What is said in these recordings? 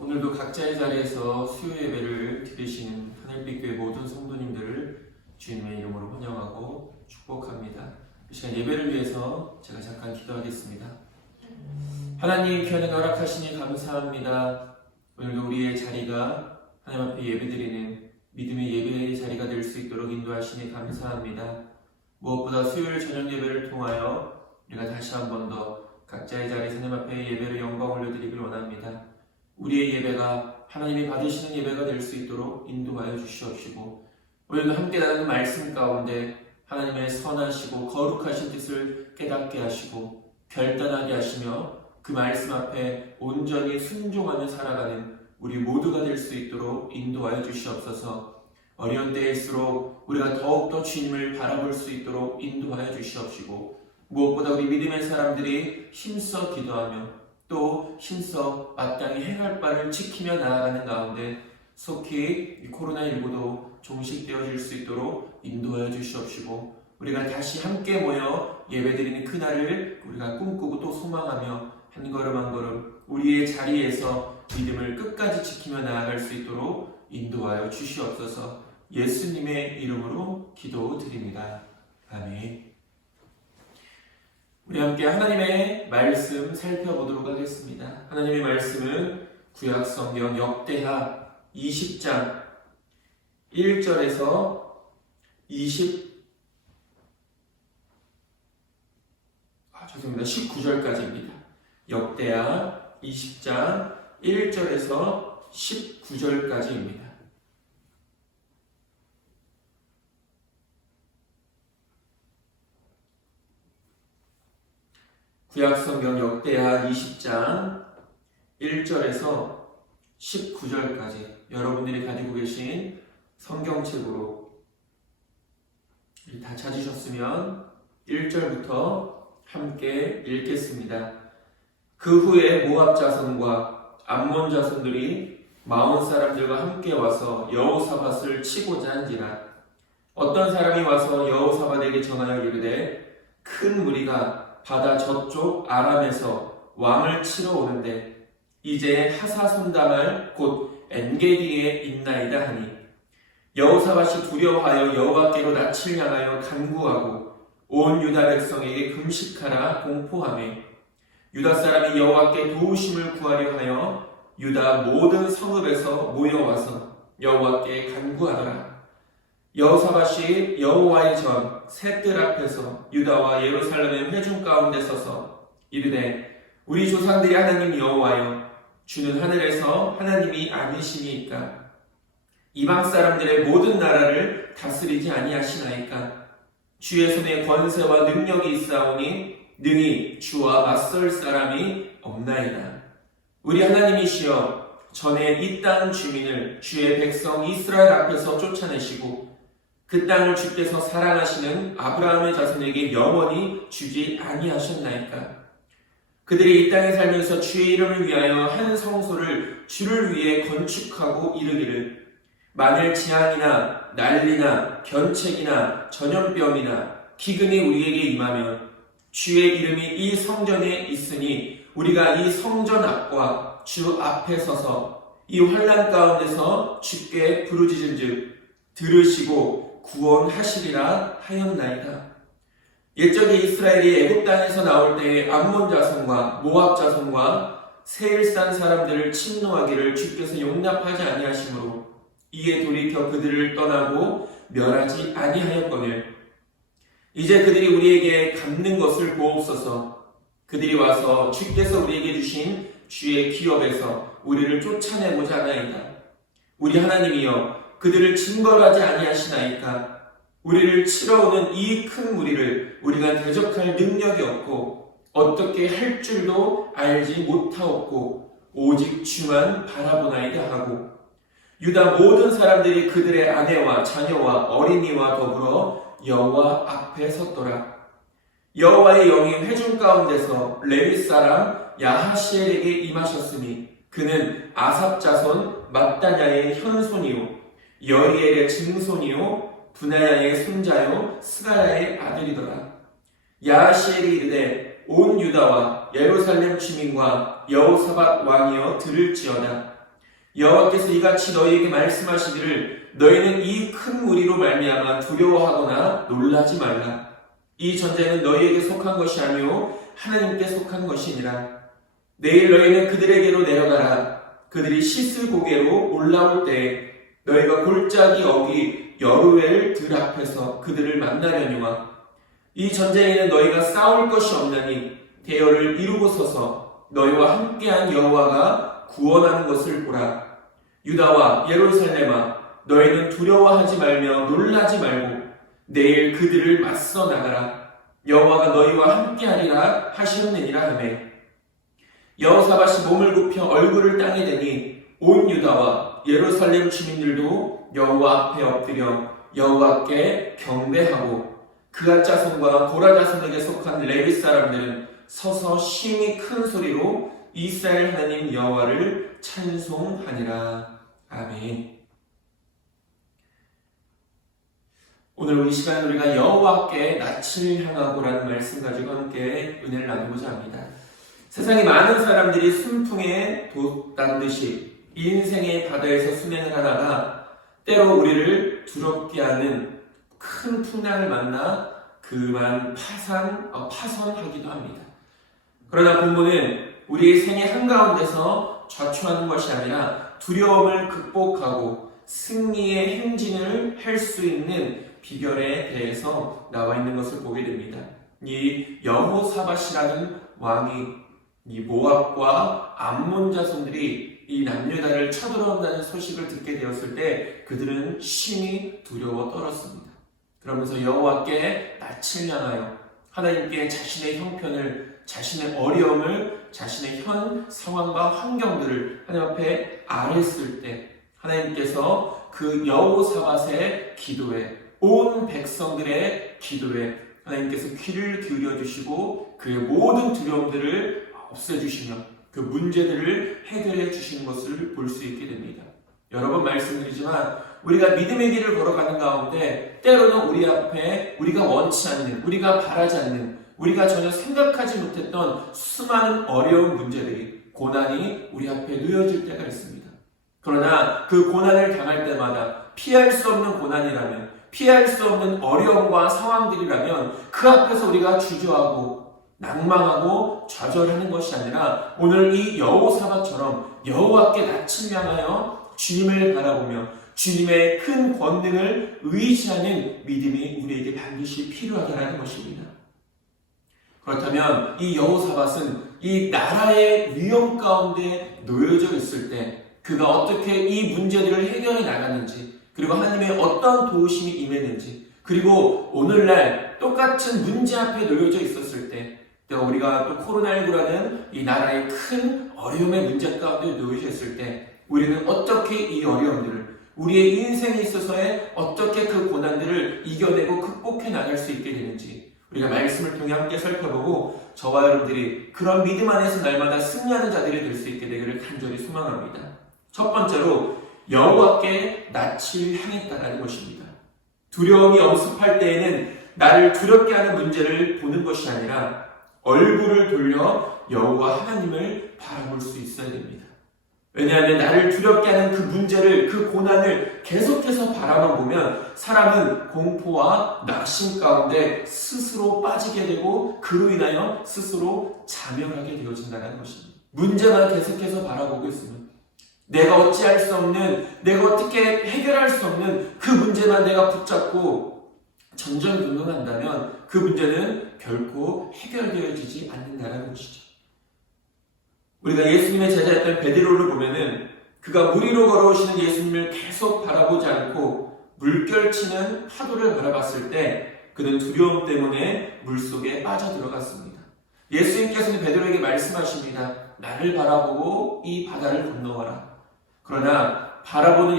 오늘도 각자의 자리에서 수요 예배를 드리시는 하늘빛 교회 모든 성도님들을 주님의 이름으로 환영하고 축복합니다. 이 시간 예배를 위해서 제가 잠깐 기도하겠습니다. 하나님 귀한 허락하시니 감사합니다. 오늘도 우리의 자리가 하나님 앞에 예배드리는 믿음의 예배의 자리가 될 수 있도록 인도하시니 감사합니다. 무엇보다 수요일 저녁 예배를 통하여 우리가 다시 한 번 더 각자의 자리 하나님 앞에 예배를 영광 올려드리길 원합니다. 우리의 예배가 하나님이 받으시는 예배가 될 수 있도록 인도하여 주시옵시고, 오늘도 함께 나누는 말씀 가운데 하나님의 선하시고 거룩하신 뜻을 깨닫게 하시고 결단하게 하시며 그 말씀 앞에 온전히 순종하며 살아가는 우리 모두가 될 수 있도록 인도하여 주시옵소서. 어려운 때일수록 우리가 더욱더 주님을 바라볼 수 있도록 인도하여 주시옵시고, 무엇보다 우리 믿음의 사람들이 힘써 기도하며 또 힘써 마땅히 행할 바를 지키며 나아가는 가운데 속히 코로나19도 종식되어질 수 있도록 인도하여 주시옵시고, 우리가 다시 함께 모여 예배드리는 그날을 우리가 꿈꾸고 또 소망하며 한 걸음 한 걸음 우리의 자리에서 믿음을 끝까지 지키며 나아갈 수 있도록 인도하여 주시옵소서. 예수님의 이름으로 기도드립니다. 아멘. 우리 함께 하나님의 말씀 살펴보도록 하겠습니다. 하나님의 말씀은 구약성경 역대하 20장 1절에서 19절까지입니다. 역대하 20장 1절에서 19절까지입니다. 구약성경 역대하 20장 1절에서 19절까지 여러분들이 가지고 계신 성경책으로 다 찾으셨으면 1절부터 함께 읽겠습니다. 그 후에 모압 자손과 암몬 자손들이 마온 사람들과 함께 와서 여호사밧을 치고자 한지라. 어떤 사람이 와서 여호사밧에게 전하여 이르되 큰 무리가 바다 저쪽 아람에서 왕을 치러 오는데 이제 하사손담을 곧 엔게디에 있나이다 하니, 여호사밧이 두려워하여 여호와께로 낯을 향하여 간구하고 온 유다 백성에게 금식하라 공포하며, 유다 사람이 여호와께 도우심을 구하려 하여 유다 모든 성읍에서 모여와서 여호와께 간구하더라. 여호사밧이 여호와의 전 셋들 앞에서 유다와 예루살렘의 회중 가운데 서서 이르되 우리 조상들의 하나님 여호와여, 주는 하늘에서 하나님이 아니시니까 이방 사람들의 모든 나라를 다스리지 아니하시나이까. 주의 손에 권세와 능력이 있사오니 능히 주와 맞설 사람이 없나이다. 우리 하나님이시여, 전에 이 땅 주민을 주의 백성 이스라엘 앞에서 쫓아내시고 그 땅을 주께서 사랑하시는 아브라함의 자손에게 영원히 주지 아니하셨나이까. 그들이 이 땅에 살면서 주의 이름을 위하여 한 성소를 주를 위해 건축하고 이르기를, 만일 재앙이나 난리나 견책이나 전염병이나 기근이 우리에게 임하면 주의 이름이 이 성전에 있으니 우리가 이 성전 앞과 주 앞에 서서 이 환난 가운데서 주께 부르짖은즉 들으시고 구원하시리라 하였나이다. 옛적에 이스라엘이 애굽 땅에서 나올 때에 암몬 자손과 모압 자손과 세일산 사람들을 침노하기를 주께서 용납하지 아니하시므로 이에 돌이켜 그들을 떠나고 멸하지 아니하였거늘, 이제 그들이 우리에게 갚는 것을 보옵소서. 그들이 와서 주께서 우리에게 주신 주의 기업에서 우리를 쫓아내고자 하나이다. 우리 하나님이여, 그들을 징벌하지 아니하시나이까. 우리를 치러 오는 이 큰 무리를 우리가 대적할 능력이 없고 어떻게 할 줄도 알지 못하옵고 오직 주만 바라보나이다 하고, 유다 모든 사람들이 그들의 아내와 자녀와 어린이와 더불어 여호와 앞에 섰더라. 여호와의 영이 회중 가운데서 레위 사람 야하시엘에게 임하셨으니 그는 아삽 자손 mat다냐의 현손이요 여이엘의 증손이요 분하야의 손자요 스가야의 아들이더라. 야하시엘이 이르되 온 유다와 예루살렘 주민과 여호사밧 왕이여 들을지어다. 여호와께서 이같이 너희에게 말씀하시기를 너희는 이 큰 무리로 말미암아 두려워하거나 놀라지 말라. 이 전쟁은 너희에게 속한 것이 아니요 하나님께 속한 것이니라. 내일 너희는 그들에게로 내려가라. 그들이 시스 고개로 올라올 때에 너희가 골짜기 어기 여루엘 들 앞에서 그들을 만나려니와 이 전쟁에는 너희가 싸울 것이 없나니 대열을 이루고 서서 너희와 함께한 여호와가 구원하는 것을 보라. 유다와 예루살렘아 너희는 두려워하지 말며 놀라지 말고 내일 그들을 맞서 나가라. 여호와가 너희와 함께하리라 하셨느니라 하매 여호사밧이 몸을 굽혀 얼굴을 땅에 대니 온 유다와 예루살렘 주민들도 여호와 앞에 엎드려 여호와께 경배하고 그앗 자손과 고라 자손에게 속한 레위 사람들은 서서 심히 큰 소리로 이스라엘 하나님 여호와를 찬송하니라. 아멘. 오늘 이 시간 우리가 여호와께 낯을 향하고라는 말씀 가지고 함께 은혜를 나누고자 합니다. 세상에 많은 사람들이 순풍에 돋단듯이 인생의 바다에서 순행을 하다가 때로 우리를 두렵게 하는 큰 풍랑을 만나 그만 파선하기도 합니다. 그러나 본문은 우리의 생애 한가운데서 좌초하는 것이 아니라 두려움을 극복하고 승리의 행진을 할 수 있는 비결에 대해서 나와 있는 것을 보게 됩니다. 이 여호사밧이라는 왕이 이 모압과 암몬 자손들이 이 남유다를 쳐들어온다는 소식을 듣게 되었을 때 그들은 심히 두려워 떨었습니다. 그러면서 여호와께 낯을 향하여 하나님께 자신의 형편을, 자신의 어려움을, 자신의 현 상황과 환경들을 하나님 앞에 아뢰었을 때 하나님께서 그 여호사밧의 기도에, 온 백성들의 기도에 하나님께서 귀를 기울여 주시고 그의 모든 두려움들을 없애주시며 그 문제들을 해결해 주시는 것을 볼 수 있게 됩니다. 여러 번 말씀드리지만 우리가 믿음의 길을 걸어가는 가운데 때로는 우리 앞에 우리가 원치 않는, 우리가 바라지 않는, 우리가 전혀 생각하지 못했던 수많은 어려운 문제들이, 고난이 우리 앞에 놓여질 때가 있습니다. 그러나 그 고난을 당할 때마다 피할 수 없는 고난이라면, 피할 수 없는 어려움과 상황들이라면 그 앞에서 우리가 주저하고 낭망하고 좌절하는 것이 아니라 오늘 이 여호사밧처럼 여호와께 낯을 향하여 주님을 바라보며 주님의 큰 권능을 의지하는 믿음이 우리에게 반드시 필요하다는 것입니다. 그렇다면 이 여호사밧은 이 나라의 위험 가운데 놓여져 있을 때 그가 어떻게 이 문제들을 해결해 나갔는지, 그리고 하나님의 어떤 도우심이 임했는지, 그리고 오늘날 똑같은 문제 앞에 놓여져 있었을 때 또 우리가 또 코로나19라는 이 나라의 큰 어려움의 문제 가운데 놓여졌을 때 우리는 어떻게 이 어려움들을, 우리의 인생에 있어서의 어떻게 그 고난들을 이겨내고 극복해 나갈 수 있게 되는지 우리가 말씀을 통해 함께 살펴보고 저와 여러분들이 그런 믿음 안에서 날마다 승리하는 자들이 될 수 있게 되기를 간절히 소망합니다. 첫 번째로 여호와께 낯을 향했다라는 것입니다. 두려움이 엄습할 때에는 나를 두렵게 하는 문제를 보는 것이 아니라 얼굴을 돌려 여호와 하나님을 바라볼 수 있어야 됩니다. 왜냐하면 나를 두렵게 하는 그 문제를, 그 고난을 계속해서 바라만 보면 사람은 공포와 낙심 가운데 스스로 빠지게 되고 그로 인하여 스스로 자멸하게 되어진다는 것입니다. 문제만 계속해서 바라보고 있으면 내가 어찌할 수 없는, 내가 어떻게 해결할 수 없는 그 문제만 내가 붙잡고 전전긍긍한다면 그 문제는 결코 해결되어지지 않는다는 것이죠. 우리가 예수님의 제자였던 베드로를 보면은 그가 물 위로 걸어오시는 예수님을 계속 바라보지 않고 물결치는 파도를 바라봤을 때 그는 두려움 때문에 물속에 빠져들어갔습니다. 예수님께서는 베드로에게 말씀하십니다. 나를 바라보고 이 바다를 건너와라. 그러나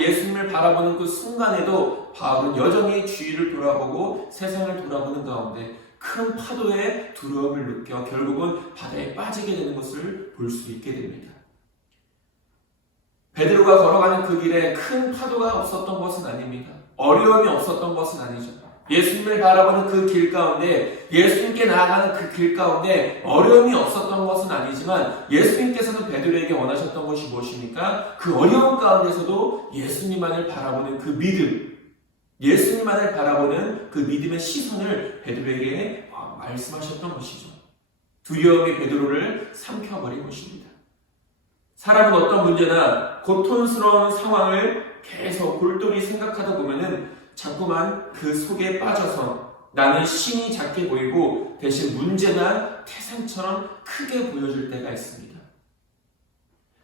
예수님을 바라보는 그 순간에도 바울은 여전히 주위를 돌아보고 세상을 돌아보는 가운데 큰 파도의 두려움을 느껴 결국은 바다에 빠지게 되는 것을 볼 수 있게 됩니다. 베드로가 걸어가는 그 길에 큰 파도가 없었던 것은 아닙니다. 어려움이 없었던 것은 아니죠. 예수님을 바라보는 그 길 가운데, 예수님께 나아가는 그 길 가운데 어려움이 없었던 것은 아니지만 예수님께서는 베드로에게 원하셨던 것이 무엇입니까? 그 어려움 가운데서도 예수님만을 바라보는 그 믿음, 예수님만을 바라보는 그 믿음의 시선을 베드로에게 말씀하셨던 것이죠. 두려움이 베드로를 삼켜버린 것입니다. 사람은 어떤 문제나 고통스러운 상황을 계속 골똘히 생각하다 보면은 자꾸만 그 속에 빠져서 나는 신이 작게 보이고 대신 문제나 태산처럼 크게 보여줄 때가 있습니다.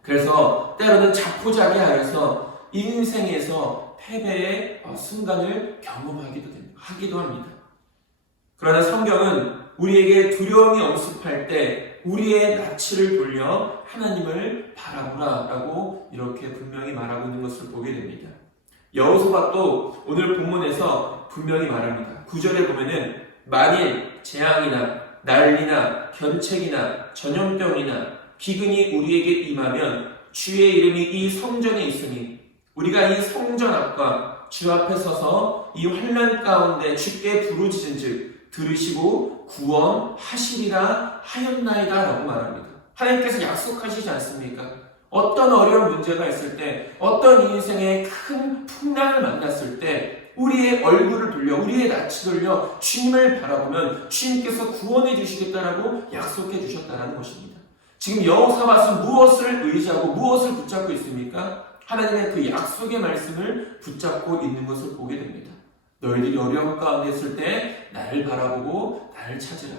그래서 때로는 자포자기하여서 인생에서 패배의 순간을 경험하기도 합니다. 그러나 성경은 우리에게 두려움이 엄습할 때 우리의 낯을 돌려 하나님을 바라보라라고 이렇게 분명히 말하고 있는 것을 보게 됩니다. 여호수아도 오늘 본문에서 분명히 말합니다. 9절에 보면은 만일 재앙이나 난리나 견책이나 전염병이나 기근이 우리에게 임하면 주의 이름이 이 성전에 있으니 우리가 이 성전 앞과 주 앞에 서서 이 환난 가운데 주께 부르짖은즉 들으시고 구원하시리라 하였나이다 라고 말합니다. 하나님께서 약속하시지 않습니까? 어떤 어려운 문제가 있을 때, 어떤 인생의 큰 풍랑을 만났을 때 우리의 얼굴을 돌려, 우리의 낯을 돌려 주님을 바라보면 주님께서 구원해 주시겠다라고 약속해 주셨다는 것입니다. 지금 여호사밧은 무엇을 의지하고 무엇을 붙잡고 있습니까? 하나님의 그 약속의 말씀을 붙잡고 있는 것을 보게 됩니다. 너희들이 어려움 가운데 있을 때 나를 바라보고 나를 찾으라.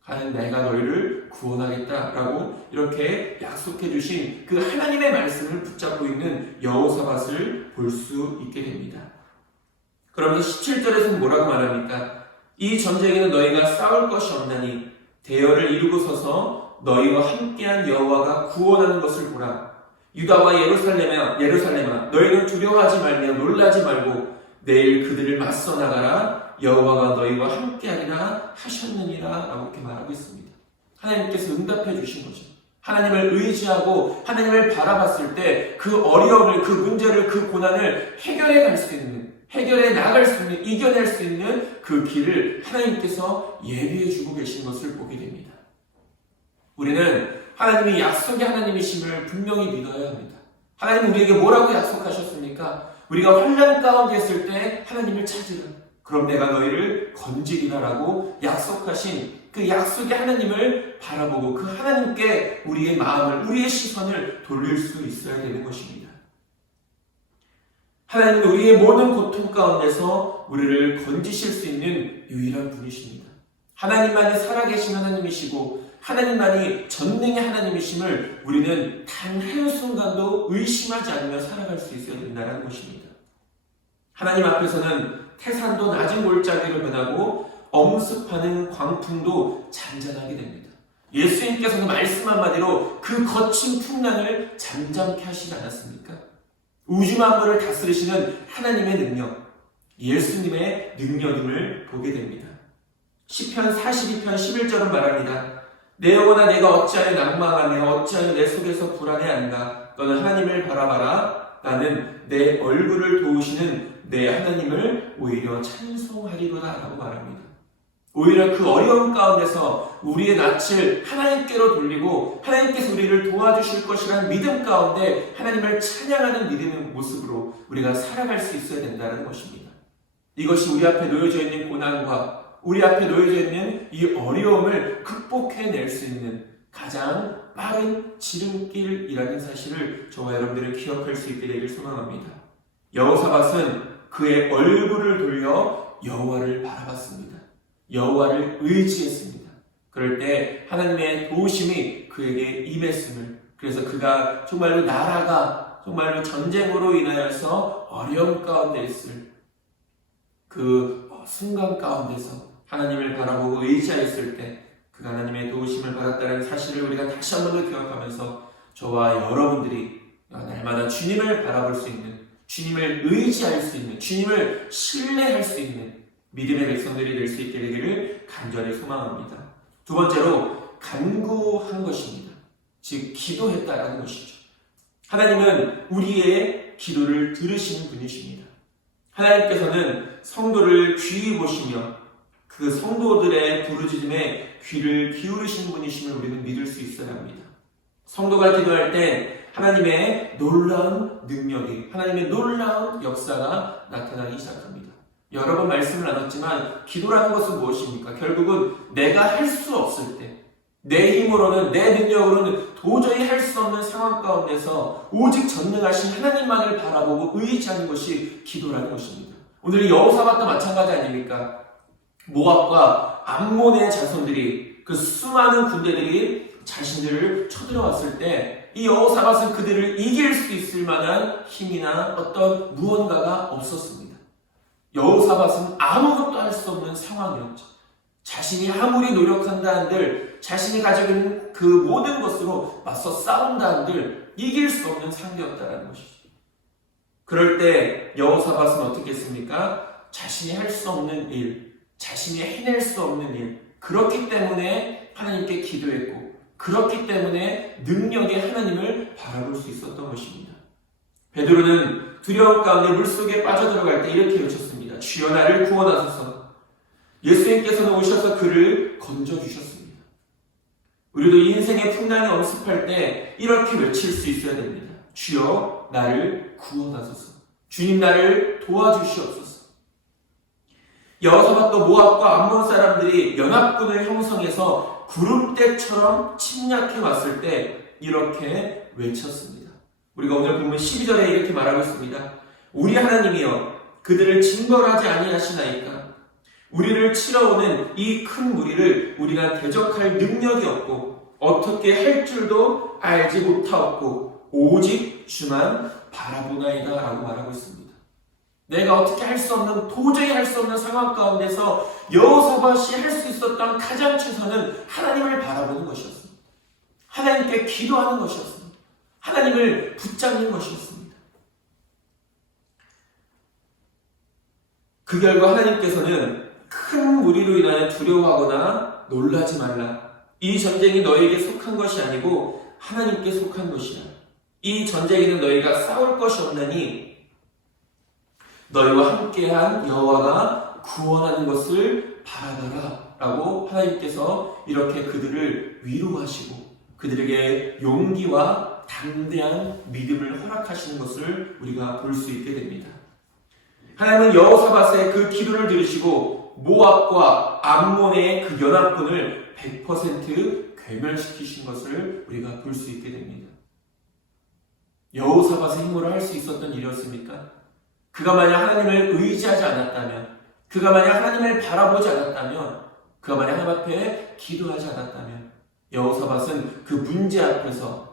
하나님 내가 너희를 구원하겠다라고 이렇게 약속해 주신 그 하나님의 말씀을 붙잡고 있는 여호사밧을 볼 수 있게 됩니다. 그러면서 17절에서는 뭐라고 말합니까? 이 전쟁에는 너희가 싸울 것이 없나니 대열을 이루고 서서 너희와 함께한 여호와가 구원하는 것을 보라. 유다와 예루살렘아 너희는 두려워하지 말며 놀라지 말고 내일 그들을 맞서 나가라. 여호와가 너희와 함께하리라 하셨느니라 라고 이렇게 말하고 있습니다. 하나님께서 응답해 주신 거죠. 하나님을 의지하고 하나님을 바라봤을 때 그 어려움을, 그 문제를, 그 고난을 해결해 갈 수 있는, 해결해 나갈 수 있는, 이겨낼 수 있는 그 길을 하나님께서 예비해 주고 계신 것을 보게 됩니다. 우리는 하나님이 약속의 하나님이심을 분명히 믿어야 합니다. 하나님 우리에게 뭐라고 약속하셨습니까? 우리가 환난 가운데 있을 때 하나님을 찾으라. 그럼 내가 너희를 건지리라라고 약속하신 그 약속의 하나님을 바라보고 그 하나님께 우리의 마음을, 우리의 시선을 돌릴 수 있어야 되는 것입니다. 하나님은 우리의 모든 고통 가운데서 우리를 건지실 수 있는 유일한 분이십니다. 하나님만이 살아계신 하나님이시고 하나님만이 전능의 하나님이심을 우리는 단 한순간도 의심하지 않으며 살아갈 수 있어야 된다는 것입니다. 하나님 앞에서는 태산도 낮은 골짜기로 변하고 엄습하는 광풍도 잔잔하게 됩니다. 예수님께서는 말씀 한마디로 그 거친 풍랑을 잠잠케 하시지 않았습니까? 우주 만물을 다스리시는 하나님의 능력, 예수님의 능력임을 보게 됩니다. 시편 42편 11절은 말합니다. 내 영혼아 내가 어찌하여 낭망하며 어찌하여 내 속에서 불안해한가. 너는 하나님을 바라봐라. 나는 내 얼굴을 도우시는 내 하나님을 오히려 찬송하리로다 라고 말합니다. 오히려 그 어려움 가운데서 우리의 낯을 하나님께로 돌리고 하나님께서 우리를 도와주실 것이라는 믿음 가운데 하나님을 찬양하는 믿음의 모습으로 우리가 살아갈 수 있어야 된다는 것입니다. 이것이 우리 앞에 놓여져 있는 고난과 우리 앞에 놓여져 있는 이 어려움을 극복해낼 수 있는 가장 빠른 지름길이라는 사실을 저와 여러분들은 기억할 수 있게 되길 소망합니다. 여호사밧은 그의 얼굴을 돌려 여호와를 바라봤습니다. 여호와를 의지했습니다. 그럴 때 하나님의 도우심이 그에게 임했음을, 그래서 그가 정말로 나라가 정말로 전쟁으로 인하여서 어려움 가운데 있을 그 순간 가운데서 하나님을 바라보고 의지하였을 때 그가 하나님의 도우심을 받았다는 사실을 우리가 다시 한 번 더 기억하면서 저와 여러분들이 날마다 주님을 바라볼 수 있는, 주님을 의지할 수 있는, 주님을 신뢰할 수 있는 믿음의 백성들이 될 수 있게 되기를 간절히 소망합니다. 두 번째로 간구한 것입니다. 즉 기도했다라는 것이죠. 하나님은 우리의 기도를 들으시는 분이십니다. 하나님께서는 성도를 귀히 보시며 그 성도들의 부르짖음에 귀를 기울이신 분이심을 우리는 믿을 수 있어야 합니다. 성도가 기도할 때 하나님의 놀라운 능력이, 하나님의 놀라운 역사가 나타나기 시작합니다. 여러 번 말씀을 나눴지만 기도라는 것은 무엇입니까? 결국은 내가 할 수 없을 때, 내 힘으로는, 내 능력으로는 도저히 할 수 없는 상황 가운데서 오직 전능하신 하나님만을 바라보고 의지하는 것이 기도라는 것입니다. 오늘 여호사밧도 마찬가지 아닙니까? 모압과 암몬의 자손들이, 그 수많은 군대들이 자신들을 쳐들어왔을 때 이 여호사밧은 그들을 이길 수 있을 만한 힘이나 어떤 무언가가 없었습니다. 여호사밧은 아무것도 할 수 없는 상황이었죠. 자신이 아무리 노력한다 한들, 자신이 가지고 있는 그 모든 것으로 맞서 싸운다 한들 이길 수 없는 상대였다는 것이죠. 그럴 때 여호사밧은 어떻게 했습니까? 자신이 할 수 없는 일, 자신이 해낼 수 없는 일, 그렇기 때문에 하나님께 기도했고, 그렇기 때문에 능력의 하나님을 바라볼 수 있었던 것입니다. 베드로는 두려움 가운데 물속에 빠져들어갈 때 이렇게 외쳤습니다. 주여 나를 구원하소서. 예수님께서는 오셔서 그를 건져주셨습니다. 우리도 인생의 풍랑이 엄습할 때 이렇게 외칠 수 있어야 됩니다. 주여 나를 구원하소서. 주님 나를 도와주시옵소서. 여호사밧도 모압과 암몬 사람들이 연합군을 형성해서 구름대처럼 침략해 왔을 때 이렇게 외쳤습니다. 우리가 오늘 보면 12절에 이렇게 말하고 있습니다. 우리 하나님이여 그들을 징벌하지 아니하시나이까. 우리를 치러 오는 이 큰 무리를 우리가 대적할 능력이 없고 어떻게 할 줄도 알지 못하옵고 오직 주만 바라보나이다 라고 말하고 있습니다. 내가 어떻게 할 수 없는, 도저히 할 수 없는 상황 가운데서 여호사밧이 할 수 있었던 가장 최선은 하나님을 바라보는 것이었습니다. 하나님께 기도하는 것이었습니다. 하나님을 붙잡는 것이었습니다. 그 결과 하나님께서는 큰 무리로 인하여 두려워하거나 놀라지 말라. 이 전쟁이 너에게 속한 것이 아니고 하나님께 속한 것이라. 이 전쟁에는 너희가 싸울 것이 없나니 너희와 함께한 여호와가 구원하는 것을 바라봐라 라고 하나님께서 이렇게 그들을 위로하시고 그들에게 용기와 담대한 믿음을 허락하시는 것을 우리가 볼 수 있게 됩니다. 하나님은 여호사밧의 그 기도를 들으시고 모압과 암몬의 그 연합군을 100% 괴멸시키신 것을 우리가 볼 수 있게 됩니다. 여호사밧의 힘으로 할 수 있었던 일이었습니까? 그가 만약 하나님을 의지하지 않았다면, 그가 만약 하나님을 바라보지 않았다면, 그가 만약 하나님 앞에 기도하지 않았다면 여호사밧은 그 문제 앞에서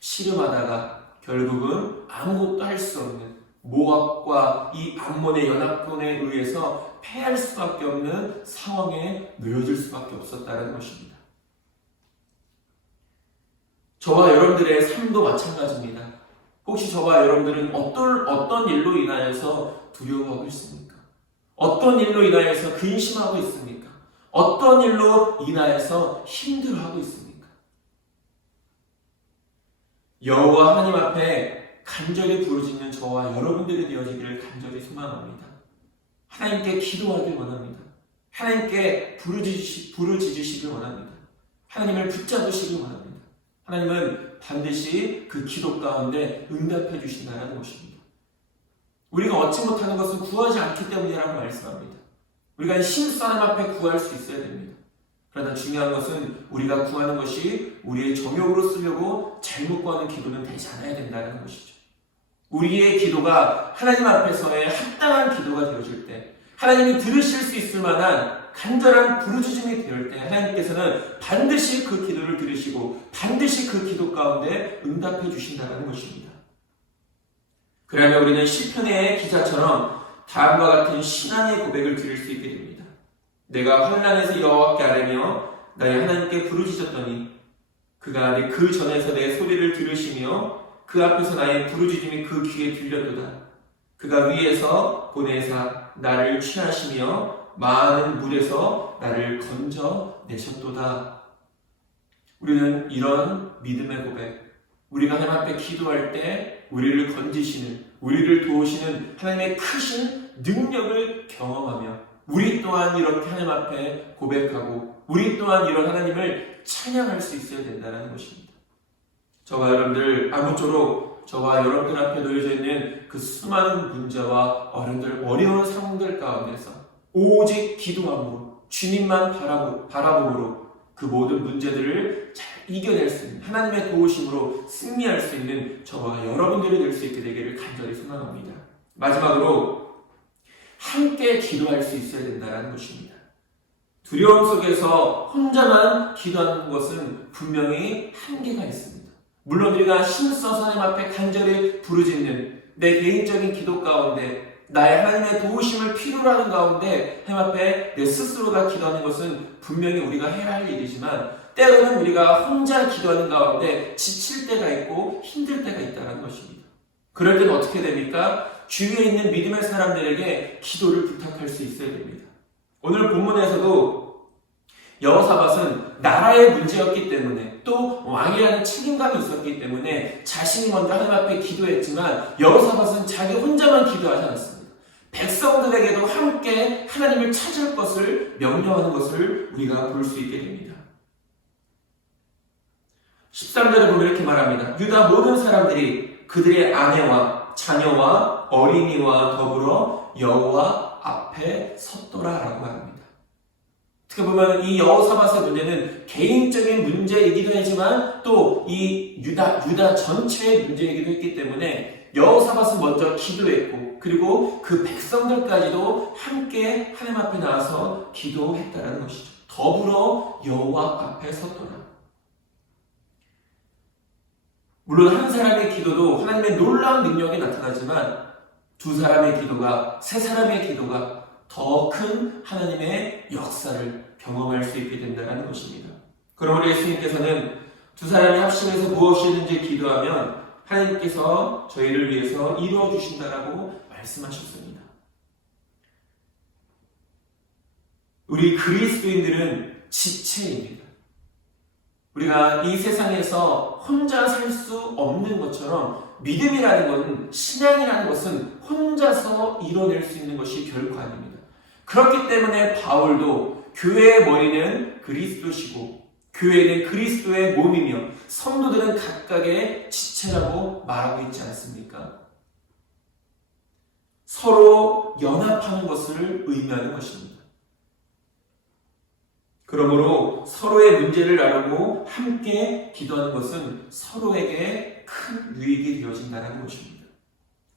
씨름하다가 결국은 아무것도 할 수 없는 모압과 이 암몬의 연합군에 의해서 패할 수밖에 없는 상황에 놓여질 수밖에 없었다는 것입니다. 저와 여러분들의 삶도 마찬가지입니다. 혹시 저와 여러분들은 어떤 일로 인하여서 두려워하고 있습니까? 어떤 일로 인하여서 근심하고 있습니까? 어떤 일로 인하여서 힘들어하고 있습니까? 여호와 하나님 앞에 간절히 부르짖는 저와 여러분들이 되어지기를 간절히 소망합니다. 하나님께 기도하길 원합니다. 하나님께 부르짖으시길 원합니다. 하나님을 붙잡으시길 원합니다. 하나님은 반드시 그 기도 가운데 응답해 주신다는 것입니다. 우리가 얻지 못하는 것은 구하지 않기 때문이라고 말씀합니다. 우리가 심수 하나님 앞에 구할 수 있어야 됩니다. 그러나 중요한 것은 우리가 구하는 것이 우리의 정욕으로 쓰려고 잘못 구하는 기도는 되지 않아야 된다는 것이죠. 우리의 기도가 하나님 앞에서의 합당한 기도가 되어질 때, 하나님이 들으실 수 있을 만한 간절한 부르짖음이 되올 때 하나님께서는 반드시 그 기도를 들으시고 반드시 그 기도 가운데 응답해 주신다는 것입니다. 그러면 우리는 시편의 기자처럼 다음과 같은 신앙의 고백을 드릴 수 있게 됩니다. 내가 환난에서 여호와께 아뢰며 나의 하나님께 부르짖었더니 그가 그 전에서 내 소리를 들으시며 그 앞에서 나의 부르짖음이 그 귀에 들렸도다. 그가 위에서 보내사 나를 취하시며 많은 물에서 나를 건져내셨도다. 우리는 이런 믿음의 고백, 우리가 하나님 앞에 기도할 때 우리를 건지시는, 우리를 도우시는 하나님의 크신 능력을 경험하며 우리 또한 이렇게 하나님 앞에 고백하고 우리 또한 이런 하나님을 찬양할 수 있어야 된다는 것입니다. 저와 여러분들 아무쪼록 저와 여러분들 앞에 놓여져 있는 그 수많은 문제와 어려운 상황들 가운데서 오직 기도함으로 주님만 바라봄으로 그 모든 문제들을 잘 이겨낼 수 있는 하나님의 도우심으로 승리할 수 있는 저와 여러분들이 될 수 있게 되기를 간절히 소망합니다. 마지막으로 함께 기도할 수 있어야 된다는 것입니다. 두려움 속에서 혼자만 기도하는 것은 분명히 한계가 있습니다. 물론 우리가 힘써서 하나님 앞에 간절히 부르짖는 내 개인적인 기도 가운데 나의 하나님의 도우심을 필요로 하는 가운데 하나님 앞에 내 스스로가 기도하는 것은 분명히 우리가 해야 할 일이지만 때로는 우리가 혼자 기도하는 가운데 지칠 때가 있고 힘들 때가 있다는 것입니다. 그럴 때는 어떻게 됩니까? 주위에 있는 믿음의 사람들에게 기도를 부탁할 수 있어야 됩니다. 오늘 본문에서도 여호사밧은 나라의 문제였기 때문에 또 왕이라는 책임감이 있었기 때문에 자신이 먼저 하나님 앞에 기도했지만 여호사밧은 자기 혼자만 기도하지 않았습니다. 백성들에게도 함께 하나님을 찾을 것을 명령하는 것을 우리가 볼 수 있게 됩니다. 13절에 보면 이렇게 말합니다. 유다 모든 사람들이 그들의 아내와 자녀와 어린이와 더불어 여호와 앞에 섰더라라고 말합니다. 어떻게 보면 이 여호사밧의 문제는 개인적인 문제이기도 하지만 또 이 유다 전체의 문제이기도 했기 때문에 여호사밧은 먼저 기도했고 그리고 그 백성들까지도 함께 하나님 앞에 나와서 기도했다는 것이죠. 더불어 여호와 앞에 섰더라. 물론 한 사람의 기도도 하나님의 놀라운 능력이 나타나지만 두 사람의 기도가, 세 사람의 기도가 더 큰 하나님의 역사를 경험할 수 있게 된다는 것입니다. 그러므로 예수님께서는 두 사람이 합심해서 무엇이든지 기도하면 하나님께서 저희를 위해서 이루어 주신다라고 말씀하셨습니다. 우리 그리스도인들은 지체입니다. 우리가 이 세상에서 혼자 살 수 없는 것처럼 믿음이라는 것은, 신앙이라는 것은 혼자서 이뤄낼 수 있는 것이 결코 아닙니다. 그렇기 때문에 바울도 교회의 머리는 그리스도시고 교회는 그리스도의 몸이며 성도들은 각각의 지체라고 말하고 있지 않습니까? 서로 연합하는 것을 의미하는 것입니다. 그러므로 서로의 문제를 나누고 함께 기도하는 것은 서로에게 큰 유익이 되어진다는 것입니다.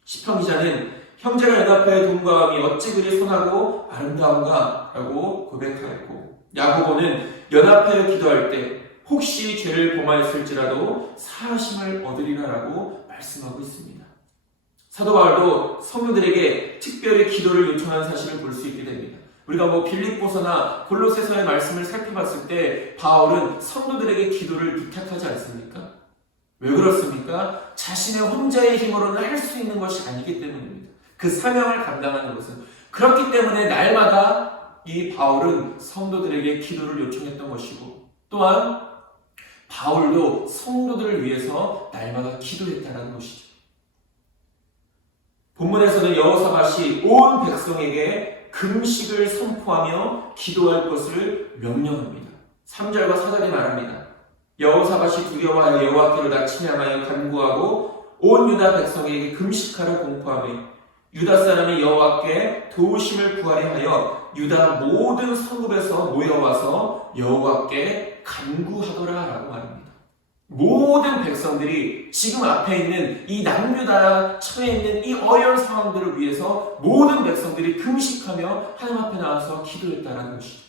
시편 기자는 형제가 연합하여 동감이 어찌 그리 선하고 아름다운가 라고 고백하였고 야고보는 연합하여 기도할 때 혹시 죄를 범하였을지라도 사하심을 얻으리라 라고 말씀하고 있습니다. 사도 바울도 성도들에게 특별히 기도를 요청하는 사실을 볼 수 있게 됩니다. 우리가 빌립보서나 골로새서의 말씀을 살펴봤을 때 바울은 성도들에게 기도를 부탁하지 않습니까? 왜 그렇습니까? 자신의 혼자의 힘으로는 할 수 있는 것이 아니기 때문입니다. 그 사명을 감당하는 것은. 그렇기 때문에 날마다 이 바울은 성도들에게 기도를 요청했던 것이고 또한 바울도 성도들을 위해서 날마다 기도했다는 것이죠. 본문에서는 여호사밧이 온 백성에게 금식을 선포하며 기도할 것을 명령합니다. 3절과 4절이 말합니다. 여호사밧이 두려워하여 여호와께로 나치며 향하여 간구하고 온 유다 백성에게 금식하라 공포하며 유다 사람이 여호와께 도우심을 구하려 하여 유다 모든 성읍에서 모여와서 여호와께 간구하더라 라고 말합니다. 모든 백성들이 지금 앞에 있는 이 남유다 처해 있는 이 어려운 상황들을 위해서 모든 백성들이 금식하며 하나님 앞에 나와서 기도했다는 것이죠.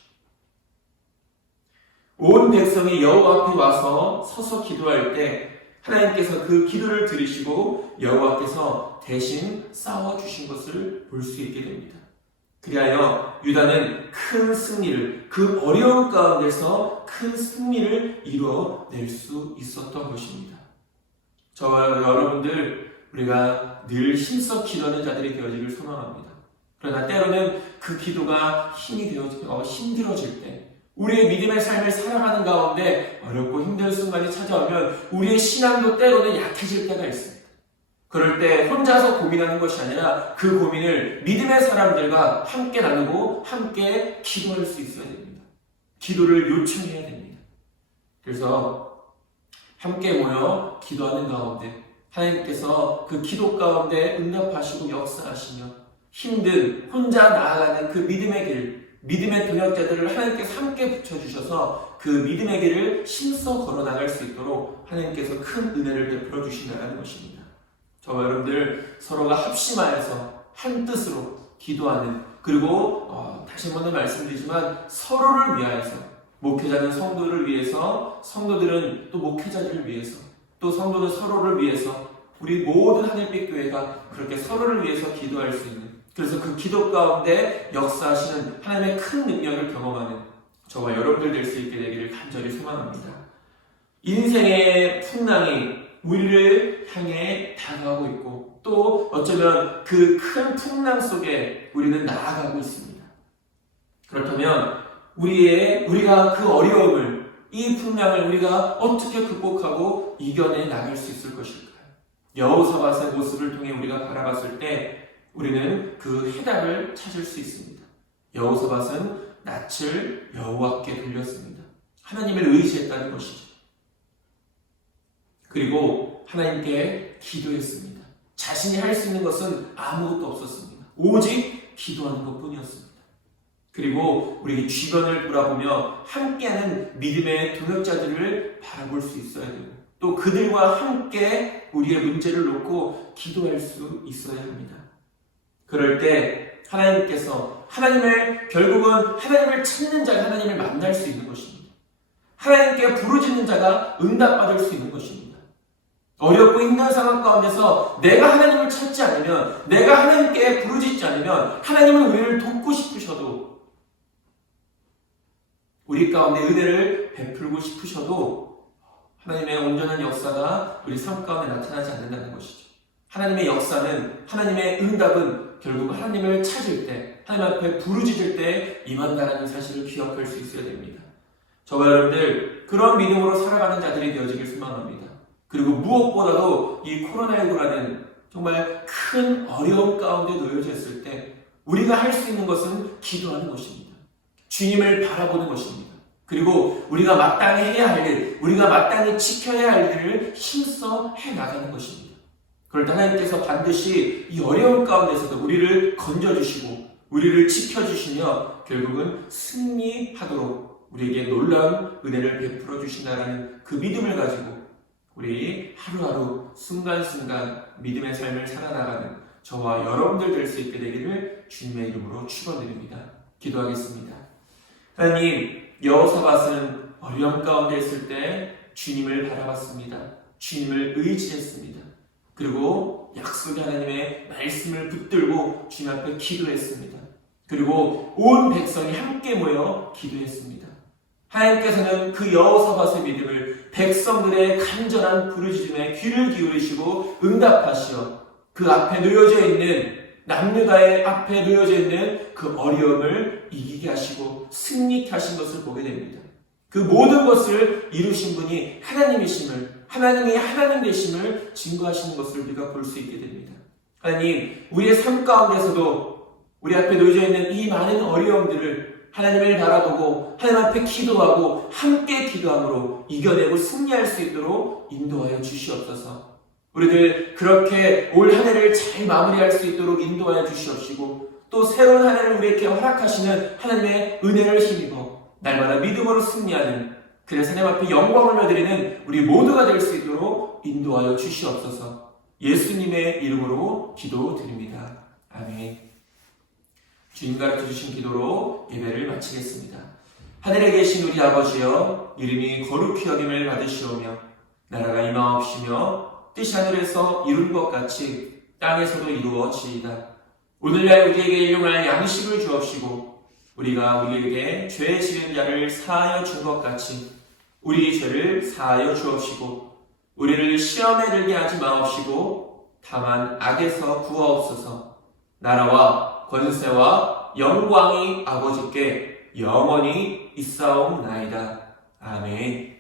온 백성이 여호와 앞에 와서 서서 기도할 때 하나님께서 그 기도를 들으시고 여호와께서 대신 싸워주신 것을 볼 수 있게 됩니다. 그리하여 유다는 큰 승리를, 그 어려운 가운데서 큰 승리를 이루어낼 수 있었던 것입니다. 저와 여러분들, 우리가 늘 힘써 기도하는 자들이 되어지길 소망합니다. 그러나 때로는 그 기도가 힘들어질 때, 우리의 믿음의 삶을 살아가는 가운데 어렵고 힘든 순간이 찾아오면 우리의 신앙도 때로는 약해질 때가 있습니다. 그럴 때 혼자서 고민하는 것이 아니라 그 고민을 믿음의 사람들과 함께 나누고 함께 기도할 수 있어야 됩니다. 기도를 요청해야 됩니다. 그래서 함께 모여 기도하는 가운데 하나님께서 그 기도 가운데 응답하시고 역사하시며 힘든 혼자 나아가는 그 믿음의 길, 믿음의 동역자들을 하나님께서 함께 붙여주셔서 그 믿음의 길을 힘써 걸어나갈 수 있도록 하나님께서 큰 은혜를 베풀어 주신다는 것입니다. 저와 여러분들 서로가 합심하여서 한 뜻으로 기도하는, 그리고 다시 한 번 더 말씀드리지만 서로를 위하여서, 목회자는 성도를 위해서, 성도들은 또 목회자들을 위해서, 또 성도는 서로를 위해서, 우리 모든 하늘빛 교회가 그렇게 서로를 위해서 기도할 수 있는, 그래서 그 기도 가운데 역사하시는 하나님의 큰 능력을 경험하는 저와 여러분들 될 수 있게 되기를 간절히 소망합니다. 인생의 풍랑이 우리를 향해 다가오고 있고 또 어쩌면 그 큰 풍랑 속에 우리는 나아가고 있습니다. 그렇다면 우리가 그 어려움을, 이 풍랑을 우리가 어떻게 극복하고 이겨내 나갈 수 있을 것일까요? 여호사밧의 모습을 통해 우리가 바라봤을 때 우리는 그 해답을 찾을 수 있습니다. 여호사밧은 낯을 여호와께 돌렸습니다. 하나님을 의지했다는 것이죠. 그리고 하나님께 기도했습니다. 자신이 할 수 있는 것은 아무것도 없었습니다. 오직 기도하는 것뿐이었습니다. 그리고 우리 주변을 돌아보며 함께하는 믿음의 동역자들을 바라볼 수 있어야 되고 또 그들과 함께 우리의 문제를 놓고 기도할 수 있어야 합니다. 그럴 때 하나님께서 결국은 하나님을 찾는 자가 하나님을 만날 수 있는 것입니다. 하나님께 부르짖는 자가 응답받을 수 있는 것입니다. 어렵고 힘든 상황 가운데서 내가 하나님을 찾지 않으면, 내가 하나님께 부르짖지 않으면 하나님은 우리를 돕고 싶으셔도, 우리 가운데 은혜를 베풀고 싶으셔도 하나님의 온전한 역사가 우리 삶 가운데 나타나지 않는다는 것이죠. 하나님의 역사는, 하나님의 응답은 결국 하나님을 찾을 때, 하나님 앞에 부르짖을 때 임한다라는 사실을 기억할 수 있어야 됩니다. 저와 여러분들 그런 믿음으로 살아가는 자들이 되어지길 소망합니다. 그리고 무엇보다도 이 코로나19라는 정말 큰 어려움 가운데 놓여져 있을 때 우리가 할 수 있는 것은 기도하는 것입니다. 주님을 바라보는 것입니다. 그리고 우리가 마땅히 해야 할 일, 우리가 마땅히 지켜야 할 일을 힘써 해나가는 것입니다. 그럴 때 하나님께서 반드시 이 어려움 가운데서도 우리를 건져주시고 우리를 지켜주시며 결국은 승리하도록 우리에게 놀라운 은혜를 베풀어 주신다는 그 믿음을 가지고 우리 하루하루 순간순간 믿음의 삶을 살아나가는 저와 여러분들 될 수 있게 되기를 주님의 이름으로 축원드립니다. 기도하겠습니다. 하나님, 여호사밧은 어려움 가운데 있을 때 주님을 바라봤습니다. 주님을 의지했습니다. 그리고 약속의 하나님의 말씀을 붙들고 주님 앞에 기도했습니다. 그리고 온 백성이 함께 모여 기도했습니다. 하나님께서는 그 여호사밧의 믿음을 백성들의 간절한 부르짖음에 귀를 기울이시고 응답하시어 그 앞에 놓여져 있는, 남유다의 앞에 놓여져 있는 그 어려움을 이기게 하시고 승리케 하신 것을 보게 됩니다. 그 모든 것을 이루신 분이 하나님이심을, 하나님이 하나님 되심을 증거하시는 것을 우리가 볼 수 있게 됩니다. 하나님, 우리의 삶 가운데서도 우리 앞에 놓여져 있는 이 많은 어려움들을 하나님을 바라보고 하나님 앞에 기도하고 함께 기도함으로 이겨내고 승리할 수 있도록 인도하여 주시옵소서. 우리들 그렇게 올 한 해를 잘 마무리할 수 있도록 인도하여 주시옵시고 또 새로운 한 해를 우리에게 허락하시는 하나님의 은혜를 힘입어 날마다 믿음으로 승리하는, 그래서 하나님 앞에 영광을 올려드리는 우리 모두가 될 수 있도록 인도하여 주시옵소서. 예수님의 이름으로 기도드립니다. 아멘. 주님 가르쳐 주신 기도로 예배를 마치겠습니다. 하늘에 계신 우리 아버지여, 이름이 거룩히 여김을 받으시오며 나라가 임하옵시며 뜻이 하늘에서 이룬 것 같이 땅에서도 이루어지이다. 오늘날 우리에게 일용할 양식을 주옵시고 우리가 우리에게 죄 지은 자를 사하여 준 것 같이 우리 죄를 사하여 주옵시고 우리를 시험에 들게 하지 마옵시고 다만 악에서 구하옵소서. 나라와 권세와 영광이 아버지께 영원히 있사옵나이다. 아멘.